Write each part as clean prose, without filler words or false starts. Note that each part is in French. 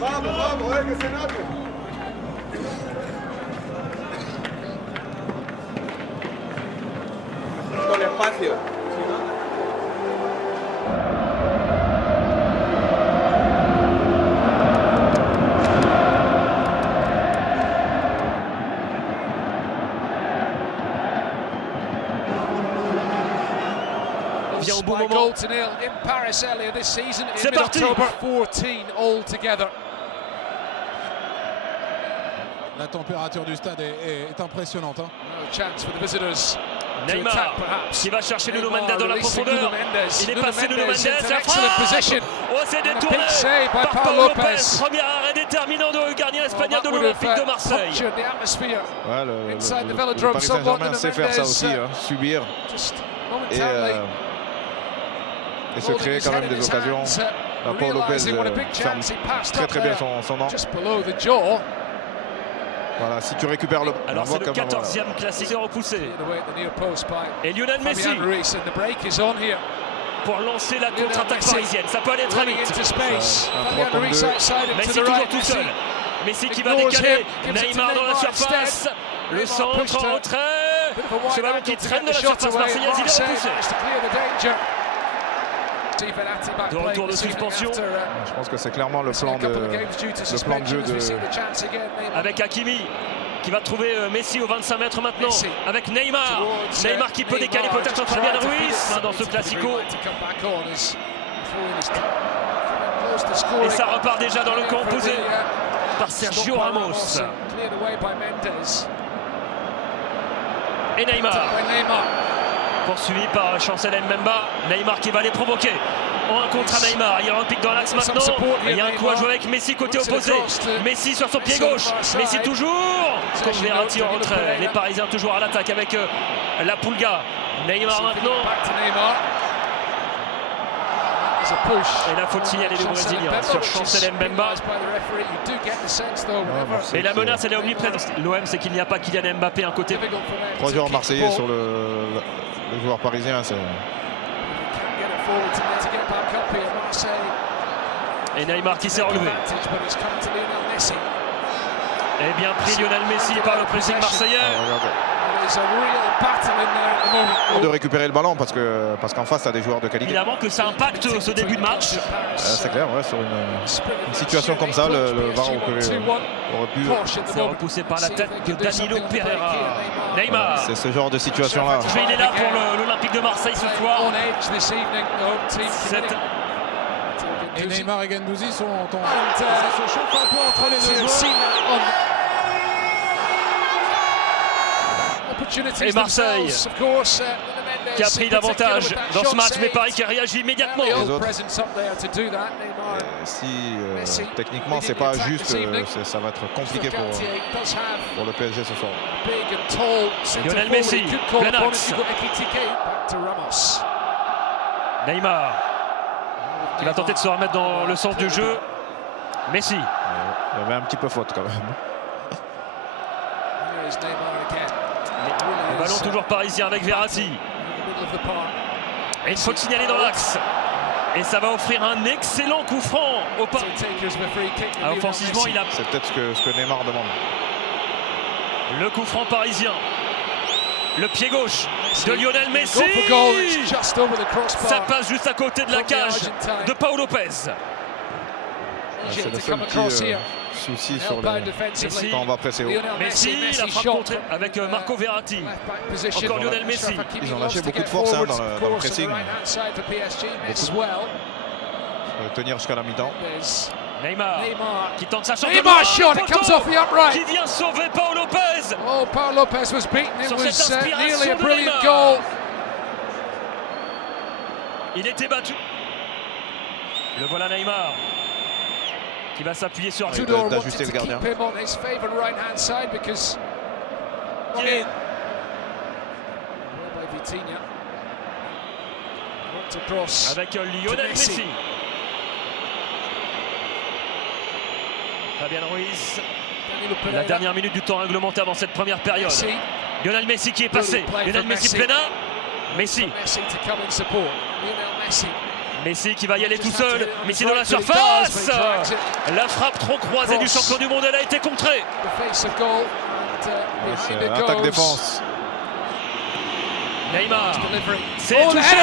Vamos, vamos, que se note. Con espacio. Vient au bon moment. Goal to nil in Paris earlier this season. C'est parti. October 14 altogether. La température du stade est impressionnante. Hein. No chance for the visitors. Neymar qui va chercher Nuno Mendes dans la profondeur. Il est passé Nuno Mendes. La frappe. Oh, c'est détourné par Pau Lopez. Premier arrêt déterminant du gardien espagnol de l'Olympique de Marseille. Ouais, le Paris Saint-Germain sait faire ça aussi, hein, subir et se créer quand même des occasions. Pau Lopez ferme très bien son angle. Voilà, si tu récupères le... Alors c'est le 14e classique repoussé. Et Lionel Messi pour lancer la contre-attaque parisienne. Ça peut aller très vite. Messi toujours tout seul. Messi qui va décaler. Neymar dans la surface. Le centre en retrait. Ce ballon qui traîne de la surface marseillaise, il est repoussé. De retour de suspension. Je pense que c'est clairement le plan de jeu avec Hakimi qui va trouver Messi au 25 mètres maintenant. Avec Neymar. Neymar qui peut décaler peut-être Fabian Ruiz dans ce classico. Et ça repart déjà dans le camp opposé par Sergio Ramos. Et Neymar. Poursuivi par Chancel Mbemba. Neymar qui va les provoquer. En un contre à Neymar. Il y a un pic dans l'axe maintenant. Il y a un coup à jouer avec Messi côté opposé. Messi sur son pied gauche. Messi toujours. Comme Verratti en retrait. Les Parisiens toujours à l'attaque avec la Pulga. Neymar maintenant. Et là, faut le signaler du Brésilien sur Chancel Mbemba. Et la menace, elle est omniprésente. L'OM, c'est qu'il n'y a pas Kylian Mbappé un côté. 3 joueurs marseillais sur le joueur parisien. Et Neymar qui s'est relevé. Et bien pris Lionel Messi par le pressing marseillais. De récupérer le ballon parce qu'en face, tu as des joueurs de qualité. Évidemment que ça impacte ce début de match. C'est clair, ouais, sur une situation comme ça, le VAR aurait pu... C'est repoussé par la tête de Danilo Pereira. Neymar. C'est ce genre de situation-là. Il est là pour l'Olympique de Marseille ce soir. Et Neymar et Guendouzi sont ça se chauffe un peu entre les deux joueurs. Et Marseille qui a pris l'avantage dans ce match, mais Paris qui a réagi immédiatement. Si techniquement c'est pas juste, ça va être compliqué pour le PSG ce soir. Lionel Messi, plein axe. Neymar qui va tenter de se remettre dans le sens du jeu. Messi. Il y avait un petit peu faute quand même. Le ballon toujours parisien avec Verratti. Et il faut le signaler dans l'axe. Et ça va offrir un excellent coup franc au pas. Offensivement, il a... C'est peut-être ce que Neymar demande. Le coup franc parisien. Le pied gauche de Lionel Messi. Ça passe juste à côté de la cage de Pau Lopez. C'est le seul souci sur le... quand on va presser haut. Messi, la frappe contrée avec Marco Verratti. Encore Lionel Messi. Ils ont lâché beaucoup de force dans le pressing. Tenir jusqu'à la mi-temps. Neymar qui tente sa chance. Neymar shot, it comes off the upright. Qui vient sauver Paul Lopez. Oh, Paul Lopez was beaten. It Sur was cette inspiration nearly a de brilliant Neymar. goal. Il était battu. Le voilà Neymar qui va s'appuyer sur Tudor wanted d'ajuster to le gardien. keep him on his favoured right-hand side because Kylian. well by Vitinha. Worked across. Avec Lionel Messi. Fabian Ruiz. La dernière minute du temps réglementaire dans cette première période. Messi. Lionel Messi qui est passé. Lionel Messi plein. Messi. Messi to come in support. Lionel Messi. Messi qui va y aller tout seul. Messi dans la surface. La frappe trop croisée du champion du monde, elle a été contrée. Attaque-défense. Neymar. C'est touché.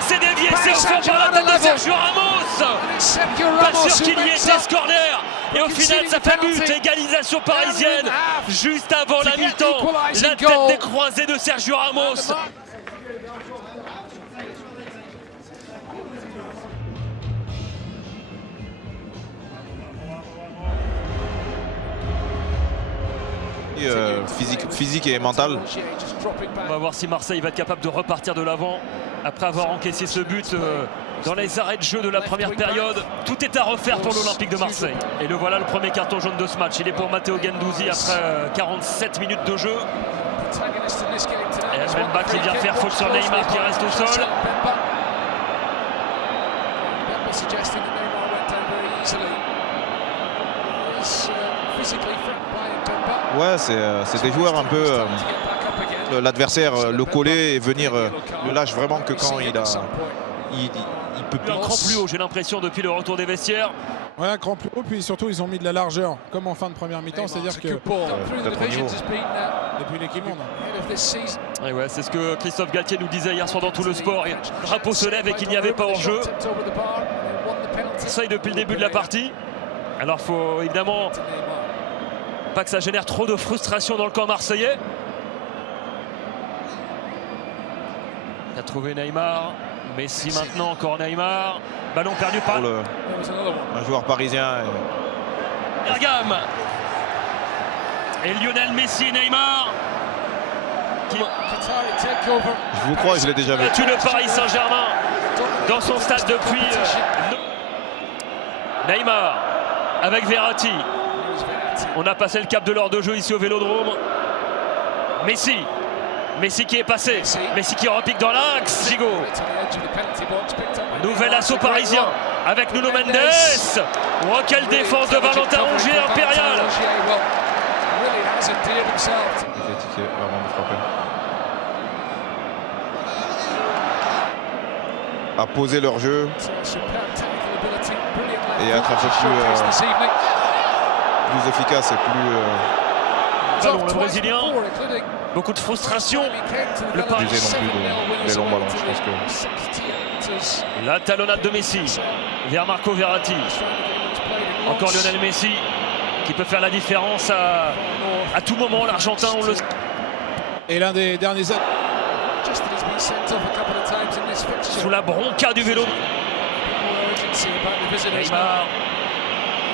C'est dévié. C'est offert par la tête de Sergio Ramos. Pas sûr qu'il y était ce corner. Et au final, ça fait but. Égalisation parisienne. Juste avant la mi-temps. La tête décroisée de Sergio Ramos. Physique et mental. On va voir si Marseille va être capable de repartir de l'avant après avoir encaissé ce but dans les arrêts de jeu de la première période. Tout est à refaire pour l'Olympique de Marseille. Et le voilà, le premier carton jaune de ce match. Il est pour Matteo Guendouzi après 47 minutes de jeu. Et Mbemba qui vient faire faute sur Neymar qui reste au sol. Ouais, c'est des joueurs un peu... L'adversaire le coller et venir le lâche vraiment que quand il peut plus. Un cran plus haut, j'ai l'impression, depuis le retour des vestiaires. Ouais, un cran plus haut, puis surtout ils ont mis de la largeur, comme en fin de première mi-temps, c'est-à-dire que depuis l'équipe monde. Et ouais, c'est ce que Christophe Galtier nous disait hier soir dans Tout le Sport. Le drapeau se lève et qu'il n'y avait pas hors-jeu. Ça, depuis le début de la partie. Alors, il faut évidemment pas que ça génère trop de frustration dans le camp marseillais. Il a trouvé Neymar. Messi maintenant, encore Neymar. Ballon perdu par un joueur parisien. Bergame. Et Lionel Messi et Neymar. Je vous crois, je l'ai déjà vu. Battu le Paris Saint-Germain dans son stade depuis. Neymar avec Verratti. On a passé le cap de l'heure de jeu ici au Vélodrome. Messi. Messi qui est passé. Messi qui repique dans l'axe. Zigo. Nouvel assaut parisien avec Nuno Mendes. Oh, quelle défense de Valentin Rongier impérial. À poser leur jeu et être un peu plus efficace et plus... Ballon, le Brésilien. Beaucoup de frustration. Le Paris des longs ballons, je pense que... La talonnade de Messi vers Marco Verratti. Encore Lionel Messi qui peut faire la différence à tout moment. L'Argentin, on le... Et l'un des derniers... Sous la bronca du vélo. Neymar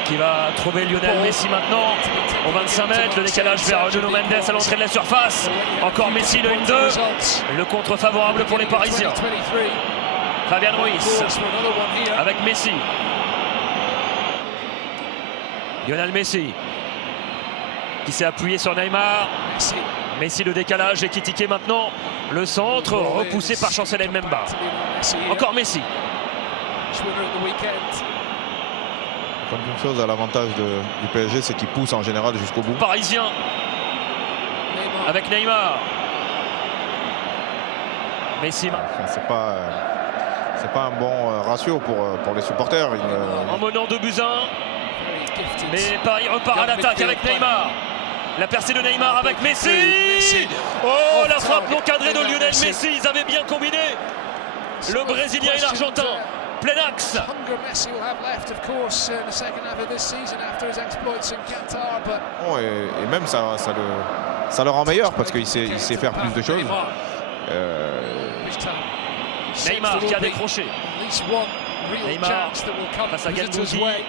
qui va trouver Lionel Messi maintenant au 25 mètres. Le décalage vers Nuno Mendes à l'entrée de la surface. Encore Messi, le 1-2. Le contre favorable pour les Parisiens. Fabian Ruiz avec Messi. Lionel Messi qui s'est appuyé sur Neymar. Messi, le décalage et qui tiquait maintenant. Le centre repoussé par Chancel Mbemba. Encore Messi. Comme une chose à l'avantage du PSG, c'est qu'il pousse en général jusqu'au bout. Parisien avec Neymar. Messi. C'est pas un bon ratio pour les supporters. En menant 2-1. Mais Paris repart à l'attaque avec Neymar. La percée de Neymar avec Messi. Oh, la frappe non cadrée de Lionel Messi. Ils avaient bien combiné. Le Brésilien et l'Argentin. plein axe. Hunger Messi will have left, of course, in the second half of this season after his exploits in Qatar, but Oh, et même ça le rend meilleur parce qu'il sait faire plus de choses. which time Neymar qui a décroché. at least one real Neymar chance that will come face à visitors' Gendouzi. way.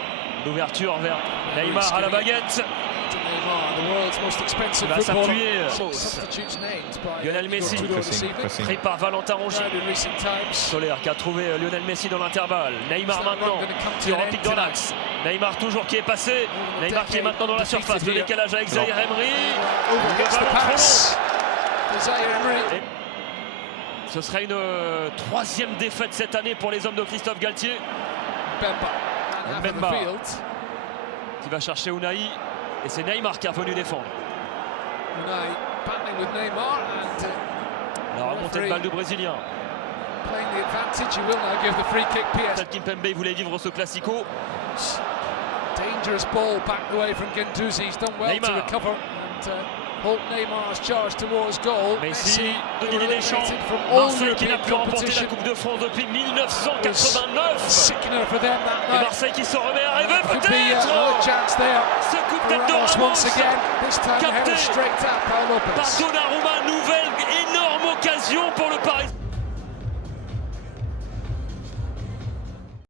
L'ouverture vers Neymar à la baguette. To Neymar, the world's most expensive Il va footballer. s'appuyer. Substitutes named by Lionel Messi. Igor Tudor this Pressing, evening. pressing. Pris par Valentin Rongier. In recent times. Soler qui a trouvé Lionel Messi dans l'intervalle. Neymar maintenant qui repique dans l'axe. Neymar toujours qui est passé. Neymar qui est maintenant dans la surface. Le décalage avec Zaïre Emery. Overgets the ballon trop pass. To Zaïre Emery. Et ce serait une troisième défaite cette année pour les hommes de Christophe Galtier Bemba. And half of the Bemba. field. qui va chercher Unai. Et c'est Neymar qui est revenu défendre. Unai battling with Neymar and La remontée de balle du Brésilien. playing the advantage. He will now give the free kick. PS. Kimpembe voulait vivre ce classico. Dangerous ball back away from Gendouzi. He's done well to Neymar. recover and halt Neymar's charge towards goal. Messi, de Didier Deschamps. eliminated from all Marseille qui n'a European plus remporté la competition. Coupe de France depuis 1989. Sickener for them that Et night. Marseille qui se remet à rêver Could be another peut-être. chance there Ce coup de for tête de Ramos Ramos once again. This time capté headed straight at Paul par Lopez. Donnarumma.